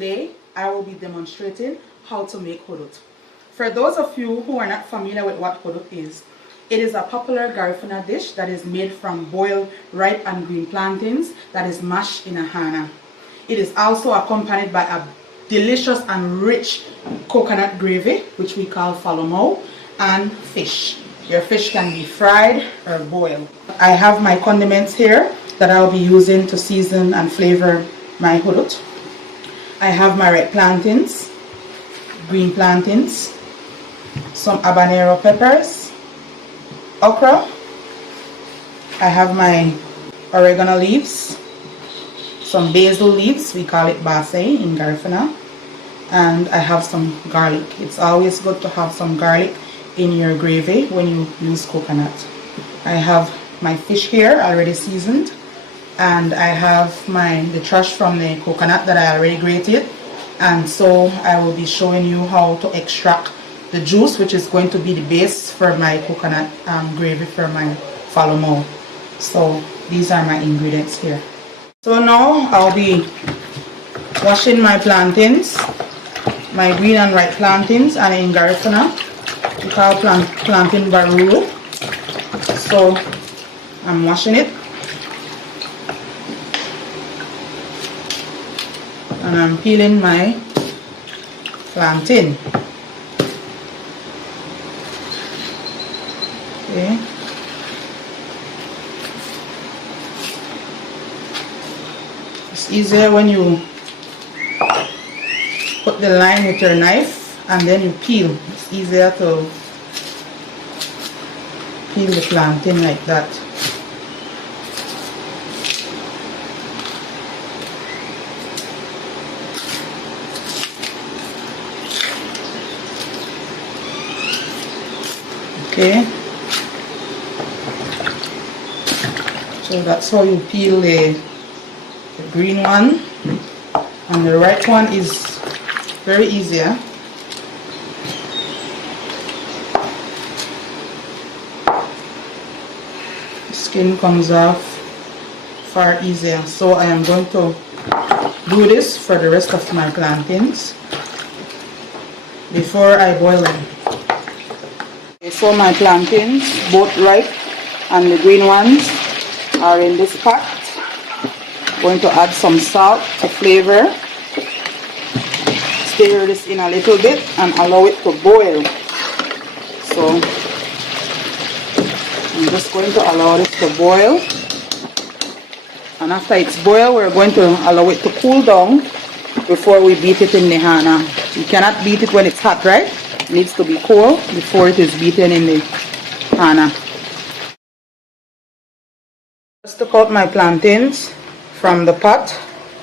Today I will be demonstrating how to make hudut. For those of you who are not familiar with what hudut is, it is a popular Garifuna dish that is made from boiled ripe and green plantains that is mashed in a hana. It is also accompanied by a delicious and rich coconut gravy, which we call falomo, and fish. Your fish can be fried or boiled. I have my condiments here that I'll be using to season and flavor my hudut. I have my red plantains, green plantains, some habanero peppers, okra. I have my oregano leaves, some basil leaves, we call it base in Garifuna, and I have some garlic. It's always good to have some garlic in your gravy when you use coconut. I have my fish here already seasoned, and I have the trash from the coconut that I already grated, and so I will be showing you how to extract the juice, which is going to be the base for my coconut gravy for my falomo. So these are my ingredients here. So now I'll be washing my plantains, my green and white plantains, and in Garifuna we call plantain baruru. So I'm washing it, and I'm peeling my plantain. Okay. It's easier when you put the line with your knife and then you peel. It's easier to peel the plantain like that. Okay, so that's how you peel the green one, and the right one is very easier. The skin comes off far easier, so I am going to do this for the rest of my plantains before I boil them. Okay, so my plantains, both ripe and the green ones, are in this pot. Going to add some salt to flavor. Stir this in a little bit and allow it to boil. So I'm just going to allow this to boil, and after it's boiled we're going to allow it to cool down before we beat it in the hana. You cannot beat it when it's hot, right? It needs to be cool before it is beaten in the hana. Just took out my plantains from the pot.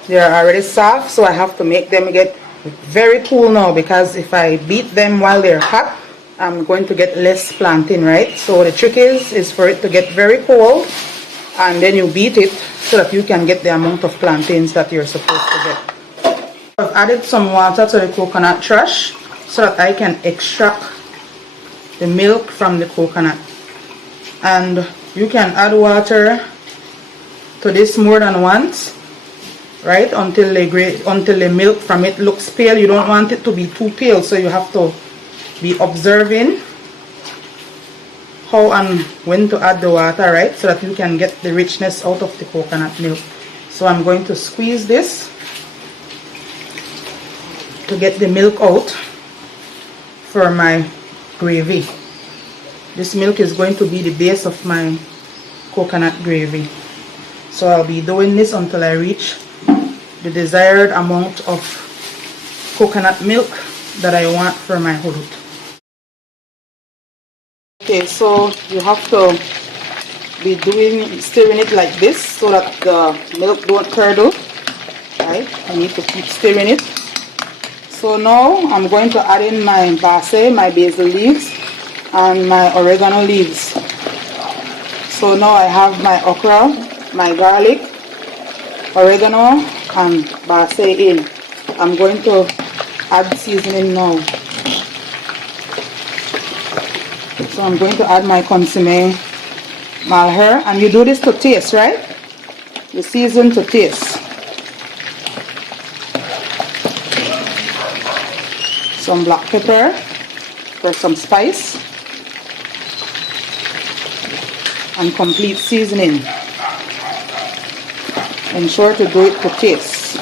They are already soft, so I have to make them get very cool now, because if I beat them while they're hot, I'm going to get less plantain, right? So the trick is for it to get very cold, and then you beat it so that you can get the amount of plantains that you're supposed to get. I've added some water to the coconut trash so that I can extract the milk from the coconut. And you can add water to this more than once, right, until the milk from it looks pale. You don't want it to be too pale, so you have to be observing how and when to add the water, right, so that you can get the richness out of the coconut milk. So I'm going to squeeze this to get the milk out for my gravy. This milk is going to be the base of my coconut gravy. So I'll be doing this until I reach the desired amount of coconut milk that I want for my hudut. Okay, so you have to be stirring it like this so that the milk don't curdle, right? I need to keep stirring it. So now I'm going to add in my base, my basil leaves, and my oregano leaves. So now I have my okra, my garlic, oregano, and base in. I'm going to add seasoning now. So I'm going to add my consomme malher, and you do this to taste, right? You season to taste. some black pepper for some spice, and complete seasoning. Ensure to do it to taste.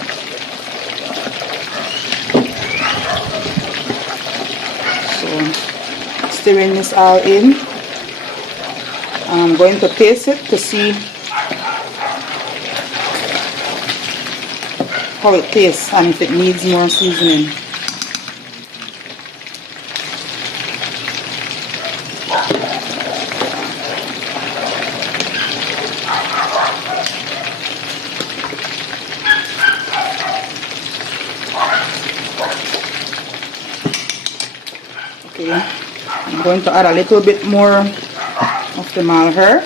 So stirring this all in, and I'm going to taste it to see how it tastes and if it needs more seasoning. Okay, I'm going to add a little bit more of the malher.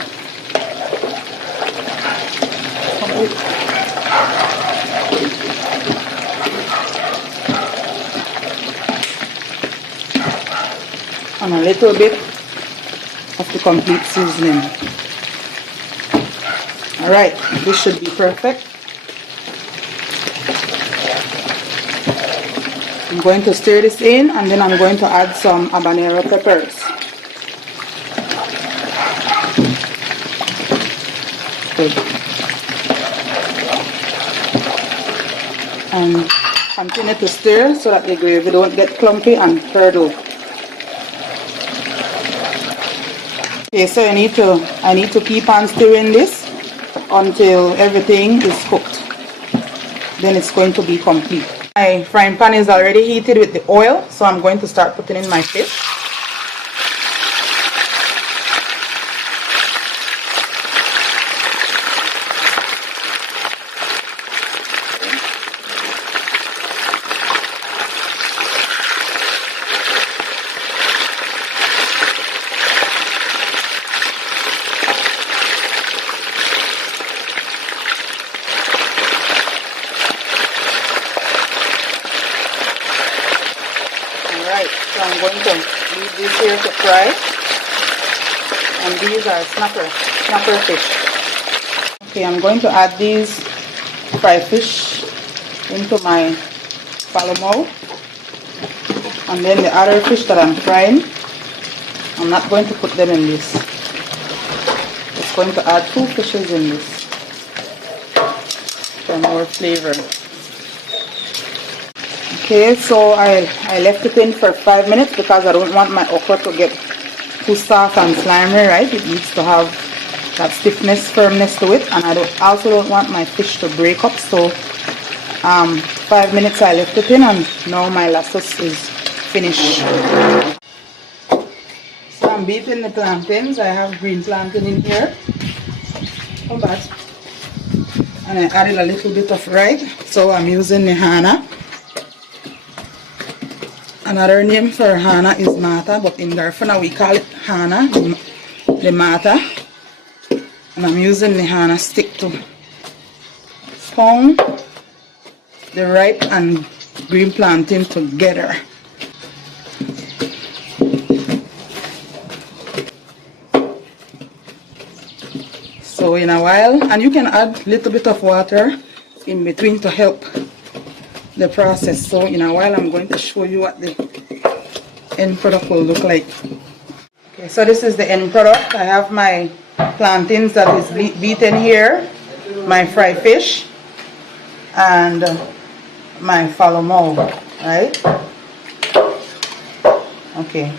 And a little bit of the complete seasoning. Alright, this should be perfect. I'm going to stir this in, and then I'm going to add some habanero peppers. Good. And continue to stir so that the gravy don't get clumpy and curdle. Okay, so I need to keep on stirring this until everything is cooked. Then it's going to be complete. My frying pan is already heated with the oil, so I'm going to start putting in my fish. Alright, so I'm going to leave this here to fry. And these are snapper fish. Okay, I'm going to add these fried fish into my palomo. And then the other fish that I'm frying, I'm not going to put them in this. Just going to add 2 fishes in this for more flavor. Okay, so I left it in for 5 minutes because I don't want my okra to get too soft and slimy, right? It needs to have that stiffness, firmness to it, and I also don't want my fish to break up. So 5 minutes I left it in, and now my lettuce is finished. So I'm beating the plantains. I have green plantain in here. Not bad. And I added a little bit of rye, so I'm using the hana. Another name for hana is mata, but in Garifuna we call it hana, the mata. And I'm using the hana stick to pound the ripe and green plantain together. So in a while, and you can add a little bit of water in between to help the process. So in a while I'm going to show you what the end product will look like. Okay, so this is the end product. I have my plantains that is beaten here, my fried fish, and my falomo, right? Okay.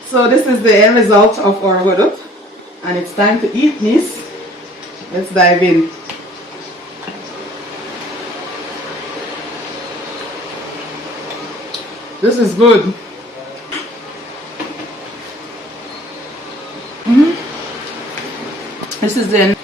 So this is the end result of our hudut, and it's time to eat this. Let's dive in. This is good. This is the